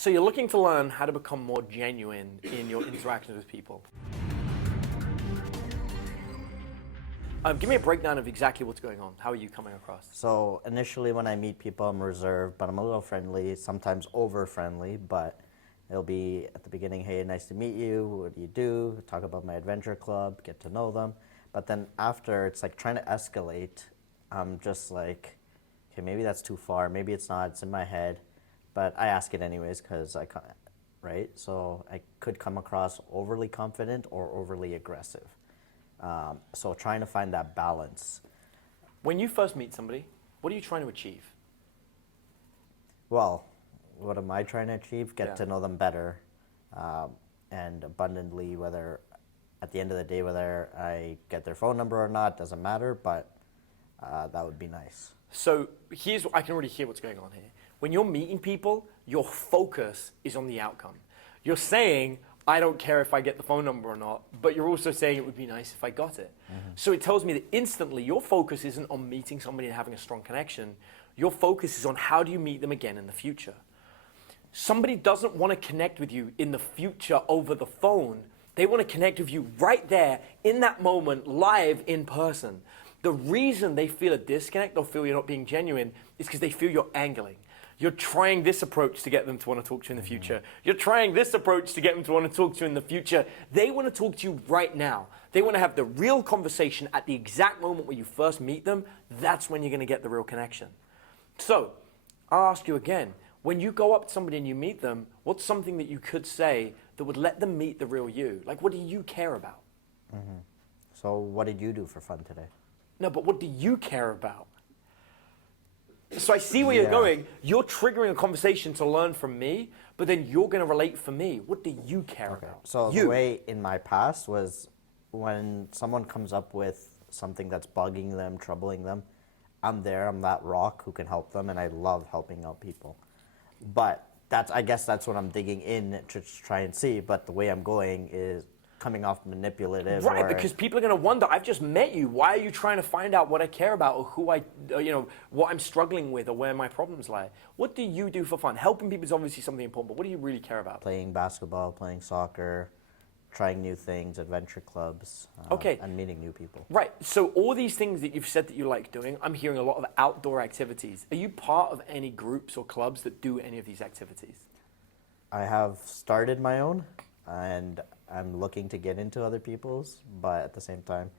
So you're looking to learn how to become more genuine in your interactions with people. Give me a breakdown of exactly what's going on. How are you coming across? So initially when I meet people, I'm reserved, but I'm a little friendly, sometimes over friendly, but it'll be at the beginning, hey, nice to meet you, what do you do? Talk about my adventure club, get to know them. But then after, it's like trying to escalate. I'm just like, okay, maybe that's too far, maybe it's not, it's in my head. But I ask it anyways because I can't, right? So I could come across overly confident or overly aggressive. So trying to find that balance. When you first meet somebody, what are you trying to achieve? Well, what am I trying to achieve? Get Yeah. to know them better and abundantly, whether at the end of the day, whether I get their phone number or not, doesn't matter, but that would be nice. So I can already hear what's going on here. When you're meeting people, your focus is on the outcome. You're saying, I don't care if I get the phone number or not, but you're also saying it would be nice if I got it. Mm-hmm. So it tells me that instantly your focus isn't on meeting somebody and having a strong connection. Your focus is on how do you meet them again in the future. Somebody doesn't want to connect with you in the future over the phone. They want to connect with you right there, in that moment, live, in person. The reason they feel a disconnect or feel you're not being genuine is because they feel you're angling. You're trying this approach to get them to want to talk to you in the future. You're trying this approach to get them to want to talk to you in the future. They want to talk to you right now. They want to have the real conversation at the exact moment where you first meet them. That's when you're going to get the real connection. So, I'll ask you again. When you go up to somebody and you meet them, what's something that you could say that would let them meet the real you? Like, what do you care about? Mm-hmm. So what did you do for fun today? No, but what do you care about? So I see where you're going. You're triggering a conversation to learn from me, but then you're going to relate for me. What do you care about? So the way in my past was when someone comes up with something that's bugging them, troubling them, I'm there, I'm that rock who can help them, and I love helping out people. But I guess that's what I'm digging in to try and see, but the way I'm going is coming off manipulative. Right, because people are going to wonder, I've just met you. Why are you trying to find out what I care about or what I'm struggling with or where my problems lie? What do you do for fun? Helping people is obviously something important, but what do you really care about? Playing basketball, playing soccer, trying new things, adventure clubs, and meeting new people. Right, so all these things that you've said that you like doing, I'm hearing a lot of outdoor activities. Are you part of any groups or clubs that do any of these activities? I have started my own, and I'm looking to get into other people's, but at the same time,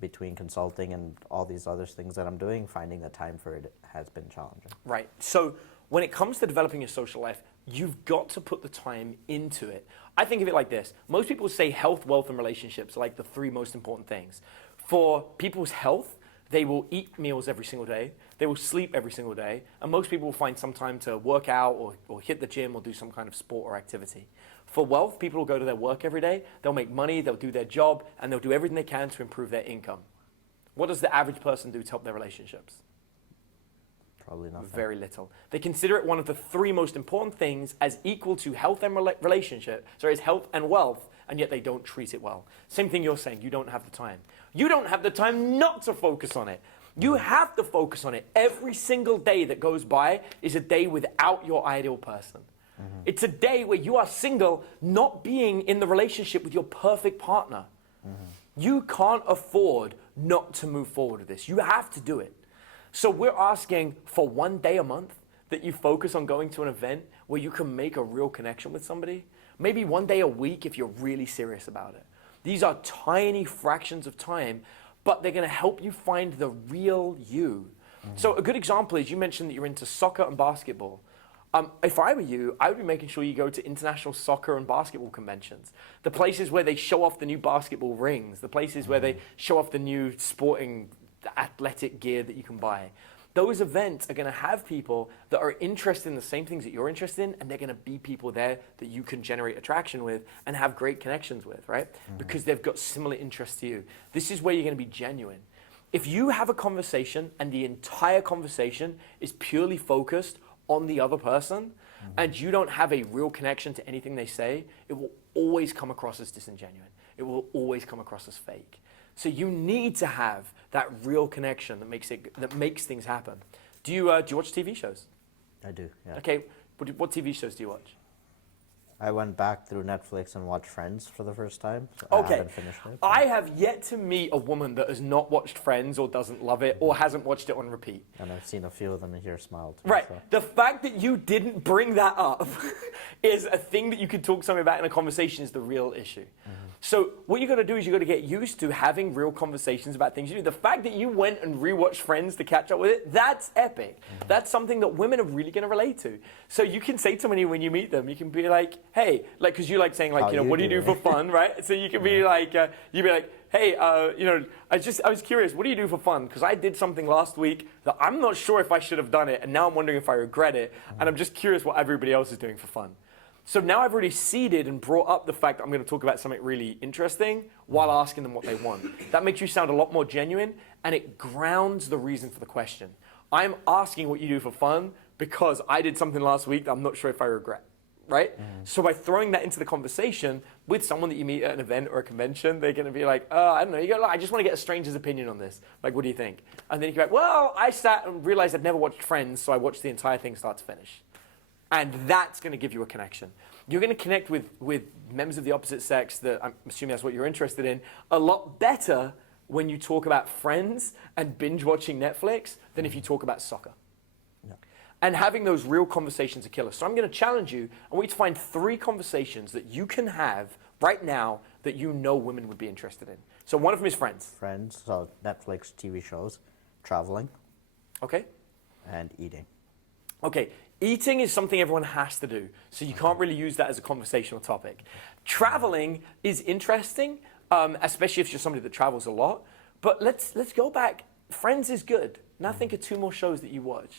between consulting and all these other things that I'm doing, finding the time for it has been challenging. Right. So when it comes to developing your social life, you've got to put the time into it. I think of it like this. Most people say health, wealth, and relationships are like the three most important things. For people's health, they will eat meals every single day. They will sleep every single day. And most people will find some time to work out or hit the gym or do some kind of sport or activity. For wealth, people will go to their work every day. They'll make money, they'll do their job, and they'll do everything they can to improve their income. What does the average person do to help their relationships? Probably nothing. Very little. They consider it one of the three most important things as equal to health and as health and wealth, and yet they don't treat it well. Same thing you're saying, you don't have the time. You don't have the time not to focus on it. You have to focus on it. Every single day that goes by is a day without your ideal person. Mm-hmm. It's a day where you are single, not being in the relationship with your perfect partner. Mm-hmm. You can't afford not to move forward with this. You have to do it. So we're asking for one day a month that you focus on going to an event where you can make a real connection with somebody. Maybe one day a week if you're really serious about it. These are tiny fractions of time, but they're going to help you find the real you. Mm-hmm. So a good example is you mentioned that you're into soccer and basketball. If I were you, I would be making sure you go to international soccer and basketball conventions. The places where they show off the new basketball rings, the places where they show off the new sporting athletic gear that you can buy. Those events are going to have people that are interested in the same things that you're interested in, and they're going to be people there that you can generate attraction with and have great connections with, right? Mm-hmm. Because they've got similar interests to you. This is where you're going to be genuine. If you have a conversation and the entire conversation is purely focused on the other person, and you don't have a real connection to anything they say, it will always come across as disingenuine. It will always come across as fake. So you need to have that real connection that makes things happen. Do you watch TV shows? I do, yeah. Okay, what TV shows do you watch? I went back through Netflix and watched Friends for the first time. So I Okay. haven't finished it. I have yet to meet a woman that has not watched Friends or doesn't love it or hasn't watched it on repeat. And I've seen a few of them here smile too. Right. So. The fact that you didn't bring that up is a thing that you could talk to somebody about in a conversation is the real issue. So what you got to do is you got to get used to having real conversations about things you do. The fact that you went and rewatched Friends to catch up with it, that's epic. That's something that women are really going to relate to. So you can say to somebody when you meet them, you can be like, hey, like, because you like saying like, How you know, you what do you do doing? for fun, right? So you can be like, you'd be like, hey, you know, I was curious, what do you do for fun? Because I did something last week that I'm not sure if I should have done it, and now I'm wondering if I regret it, and I'm just curious what everybody else is doing for fun. So now I've already seeded and brought up the fact that I'm going to talk about something really interesting while asking them what they want. That makes you sound a lot more genuine, and it grounds the reason for the question. I'm asking what you do for fun because I did something last week that I'm not sure if I regret. Right? So by throwing that into the conversation with someone that you meet at an event or a convention, they're going to be like, I don't know, you go, I just want to get a stranger's opinion on this. Like, what do you think? And then you go, well, I sat and realized I'd never watched Friends, so I watched the entire thing start to finish. And that's going to give you a connection. You're going to connect with members of the opposite sex that I'm assuming that's what you're interested in a lot better when you talk about Friends and binge watching Netflix than if you talk about soccer. And having those real conversations are killer. So I'm going to challenge you. I want you to find 3 conversations that you can have right now that you know women would be interested in. So one of them is Friends. Friends, so Netflix TV shows, traveling, Okay? and eating. Okay, eating is something everyone has to do. So you can't really use that as a conversational topic. Traveling is interesting, especially if you're somebody that travels a lot. But let's go back. Friends is good. Now think of 2 more shows that you watch.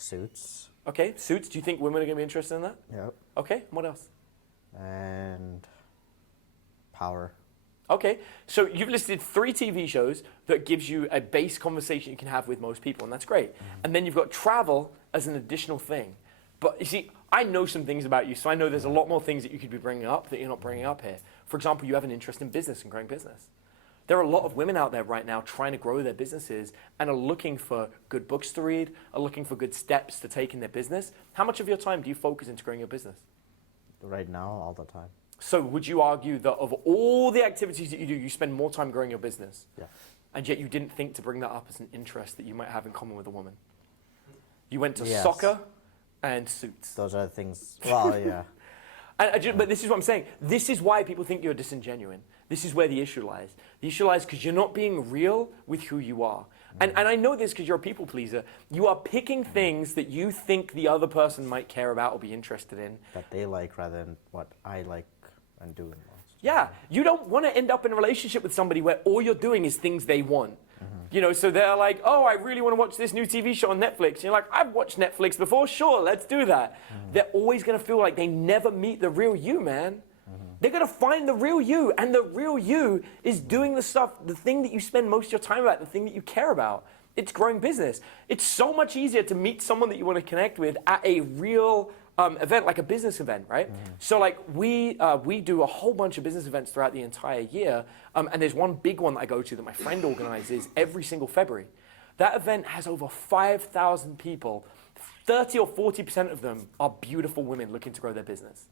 Suits. Okay, Suits. Do you think women are going to be interested in that? Yep. Okay, what else? And Power. Okay, so you've listed 3 TV shows that gives you a base conversation you can have with most people, and that's great. And then you've got travel as an additional thing. But you see, I know some things about you, so I know there's a lot more things that you could be bringing up that you're not bringing up here. For example, you have an interest in business and growing business. There are a lot of women out there right now trying to grow their businesses and are looking for good books to read, are looking for good steps to take in their business. How much of your time do you focus into growing your business? Right now, all the time. So would you argue that of all the activities that you do, you spend more time growing your business? Yeah. And yet you didn't think to bring that up as an interest that you might have in common with a woman? You went to Yes. soccer and Suits. Those are the things. Well, yeah. But this is what I'm saying. This is why people think you're disingenuine. This is where the issue lies. The issue lies because you're not being real with who you are. And I know this because you're a people pleaser. You are picking things that you think the other person might care about or be interested in. That they like rather than what I like and do. Yeah, you don't want to end up in a relationship with somebody where all you're doing is things they want. You know, so they're like, oh, I really want to watch this new TV show on Netflix. And you're like, I've watched Netflix before, sure, let's do that. They're always going to feel like they never meet the real you, man. They're going to find the real you, and the real you is doing the stuff, the thing that you spend most of your time about, the thing that you care about. It's growing business. It's so much easier to meet someone that you want to connect with at a real event, like a business event, right? So like we do a whole bunch of business events throughout the entire year, and there's one big one that I go to that my friend organizes every single February. That event has over 5,000 people. 30 or 40% of them are beautiful women looking to grow their business.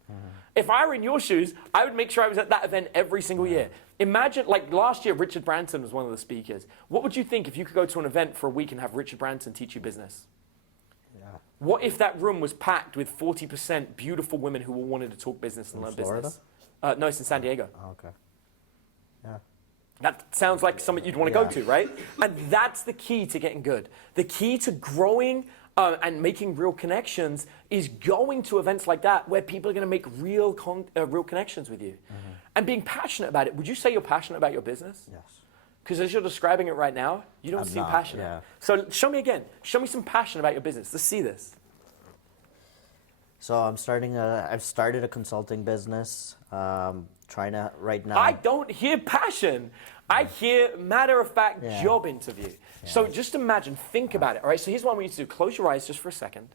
If I were in your shoes, I would make sure I was at that event every single year. Imagine, like last year, Richard Branson was one of the speakers. What would you think if you could go to an event for a week and have Richard Branson teach you business? Yeah. What if that room was packed with 40% beautiful women who all wanted to talk business and learn Florida? business? No, it's in San Diego. Oh, okay. Yeah. That sounds like something you'd want to go to, right? And that's the key to getting good. The key to growing and making real connections is going to events like that where people are going to make real connections with you. And being passionate about it. Would you say you're passionate about your business? Yes. Because as you're describing it right now, you don't I'm seem not, passionate. yeah. So show me again. Show me some passion about your business. Let's see this. So I've started a consulting business. Trying to right now. I don't hear passion. I hear matter-of-fact Yeah. job interview. So just imagine, think about it, all right? So here's what I want you to do. Close your eyes just for a second,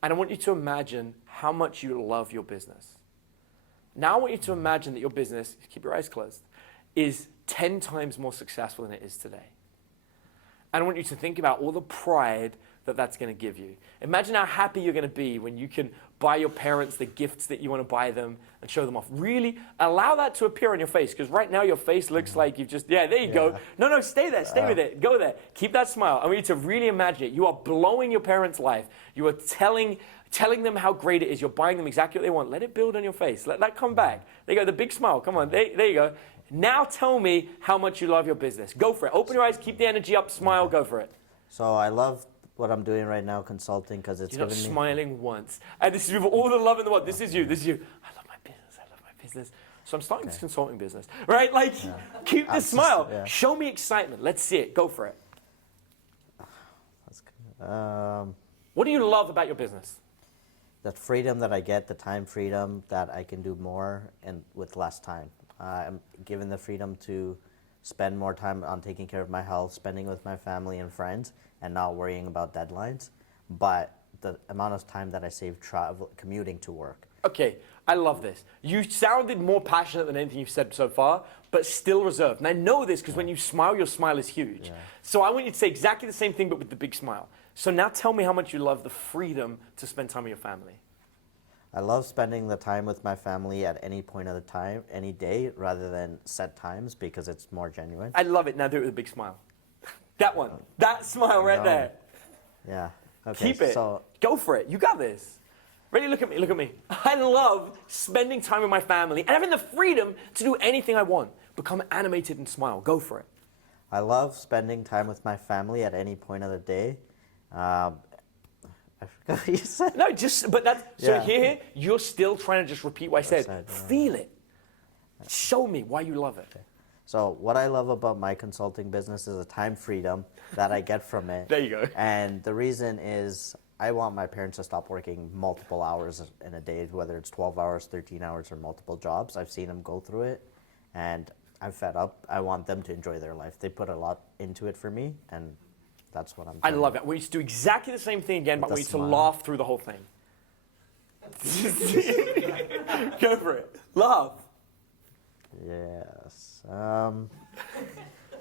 and I want you to imagine how much you love your business. Now I want you to imagine that your business, keep your eyes closed, is 10 times more successful than it is today. And I want you to think about all the pride that that's going to give you. Imagine how happy you're going to be when you can buy your parents the gifts that you want to buy them and show them off. Really allow that to appear on your face, because right now your face looks like you've just, there you go. No, stay there, stay with it, go there. Keep that smile. I want you to really imagine it. You are blowing your parents' life. You are telling them how great it is. You're buying them exactly what they want. Let it build on your face. Let that come back. There you go, the big smile. Come on, there you go. Now tell me how much you love your business. Go for it. Open your eyes, keep the energy up, smile, go for it. So I love what I'm doing right now, consulting, because it's You're not giving me... smiling once. And this is with all the love in the world. This is you. This is you. I love my business. So I'm starting this consulting business, right? Like, keep the smile. Show me excitement. Let's see it. Go for it. That's good. What do you love about your business? The freedom that I get, the time freedom that I can do more and with less time. I'm given the freedom to spend more time on taking care of my health, spending with my family and friends, and not worrying about deadlines. But the amount of time that I save commuting to work. Okay, I love this. You sounded more passionate than anything you've said so far, but still reserved. And I know this because when you smile, your smile is huge. So I want you to say exactly the same thing, but with the big smile. So now tell me how much you love the freedom to spend time with your family. I love spending the time with my family at any point of the time, any day, rather than set times, because it's more genuine. I love it. Now do it with a big smile. That one. That smile right there. Yeah. Okay, Keep it. So, go for it. You got this. Ready? Look at me. Look at me. I love spending time with my family and having the freedom to do anything I want. Become animated and smile. Go for it. I love spending time with my family at any point of the day. I forgot what you said. No, but that's, so here, you're still trying to just repeat what I said. Feel it. Show me why you love it. Okay. So what I love about my consulting business is the time freedom that I get from it. There you go. And the reason is I want my parents to stop working multiple hours in a day, whether it's 12 hours, 13 hours, or multiple jobs. I've seen them go through it, and I'm fed up. I want them to enjoy their life. They put a lot into it for me, and that's what I'm doing. I love it. I want you to do exactly the same thing again, but I want you to laugh through the whole thing. Go for it. Laugh. Yes.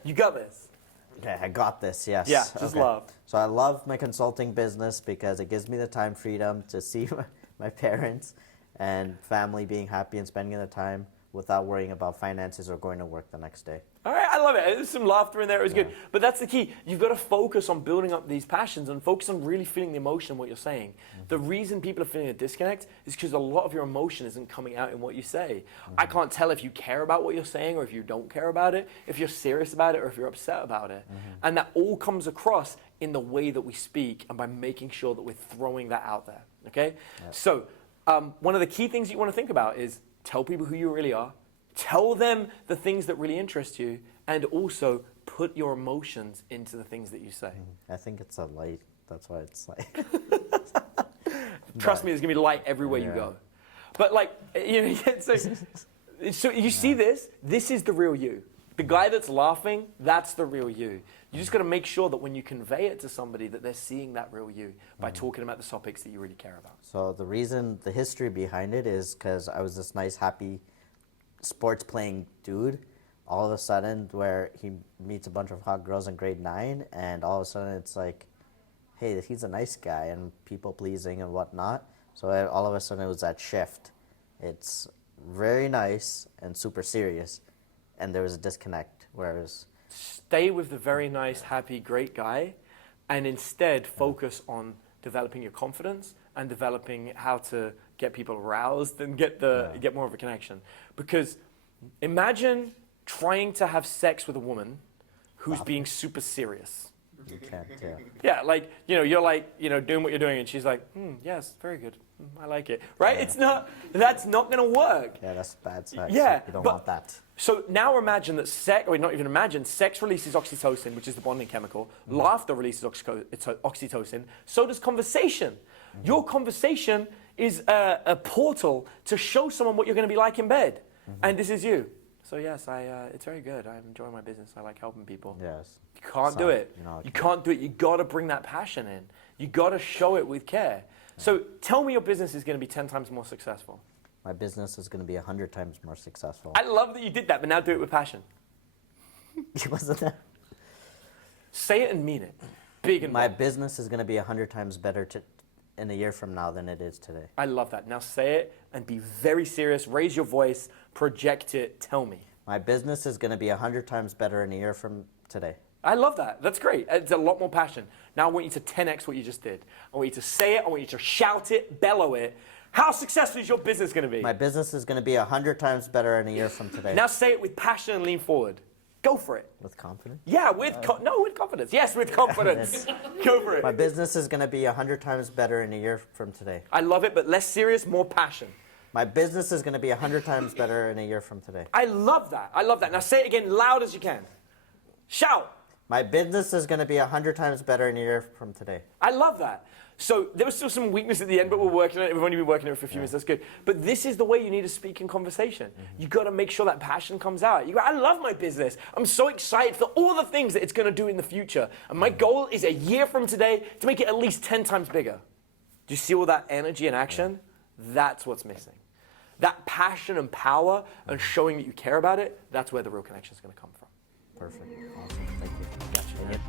You got this. Okay, I got this, yes. Yeah, just laugh. So I love my consulting business because it gives me the time freedom to see my parents and family being happy and spending the time without worrying about finances or going to work the next day. All right, I love it. There's some laughter in there. It was good. But that's the key. You've got to focus on building up these passions and focus on really feeling the emotion of what you're saying. The reason people are feeling a disconnect is because a lot of your emotion isn't coming out in what you say. I can't tell if you care about what you're saying or if you don't care about it, if you're serious about it or if you're upset about it. And that all comes across in the way that we speak and by making sure that we're throwing that out there. Okay? So one of the key things you want to think about is tell people who you really are. Tell them the things that really interest you, and also put your emotions into the things that you say. I think it's a light. That's why it's like. Trust me, there's gonna be light everywhere you go. But like, you know, so you see this. This is the real you. The guy that's laughing, that's the real you. You just got to make sure that when you convey it to somebody that they're seeing that real you by talking about the topics that you really care about. So the history behind it is because I was this nice, happy, sports playing dude. All of a sudden, where he meets a bunch of hot girls in grade 9, and all of a sudden it's like, hey, he's a nice guy and people pleasing and whatnot. So all of a sudden it was that shift. It's very nice and super serious, and there was a disconnect. Whereas stay with the very nice, happy, great guy, and instead focus on developing your confidence and developing how to get people aroused and get more of a connection. Because imagine trying to have sex with a woman who's being super serious. you can't, Yeah, like, you know, you're like, you know, doing what you're doing, and she's like, yes, very good. I like it. Right? It's not, that's not going to work. Yeah, that's bad sex. Yeah. You don't want that. So now imagine that not even imagine, sex releases oxytocin, which is the bonding chemical. Laughter releases oxytocin. So does conversation. Your conversation is a portal to show someone what you're going to be like in bed. And this is you. So yes, it's very good. I'm enjoying my business. I like helping people. Yes. You can't do it. You can't do it. You got to bring that passion in. You got to show it with care. So tell me your business is going to be 10 times more successful. My business is going to be 100 times more successful. I love that you did that, but now do it with passion. Wasn't that? Say it and mean it. Big and My bold. business is going to be 100 times better in a year from now than it is today. I love that. Now say it and be very serious. Raise your voice, project it, tell me. My business is going to be 100 times better in a year from today. I love that. That's great. It's a lot more passion. Now I want you to 10x what you just did. I want you to say it. I want you to shout it, bellow it. How successful is your business going to be? My business is going to be 100 times better in a year from today. Now say it with passion and lean forward. Go for it. With confidence? Yeah, with confidence. Yes, with confidence. Go for it. My business is going to be 100 times better in a year from today. I love it, but less serious, more passion. My business is going to be 100 times better in a year from today. I love that. I love that. Now say it again loud as you can. Shout. My business is going to be 100 times better in a year from today. I love that. So there was still some weakness at the end, but we're working on it. We've only been working on it for a few minutes. That's good. But this is the way you need to speak in conversation. You got to make sure that passion comes out. You go, I love my business. I'm so excited for all the things that it's going to do in the future. And my goal is a year from today to make it at least 10 times bigger. Do you see all that energy and action? That's what's missing. That passion and power and showing that you care about it, that's where the real connection is going to come from. Perfect. Awesome. Thank you. Gotcha.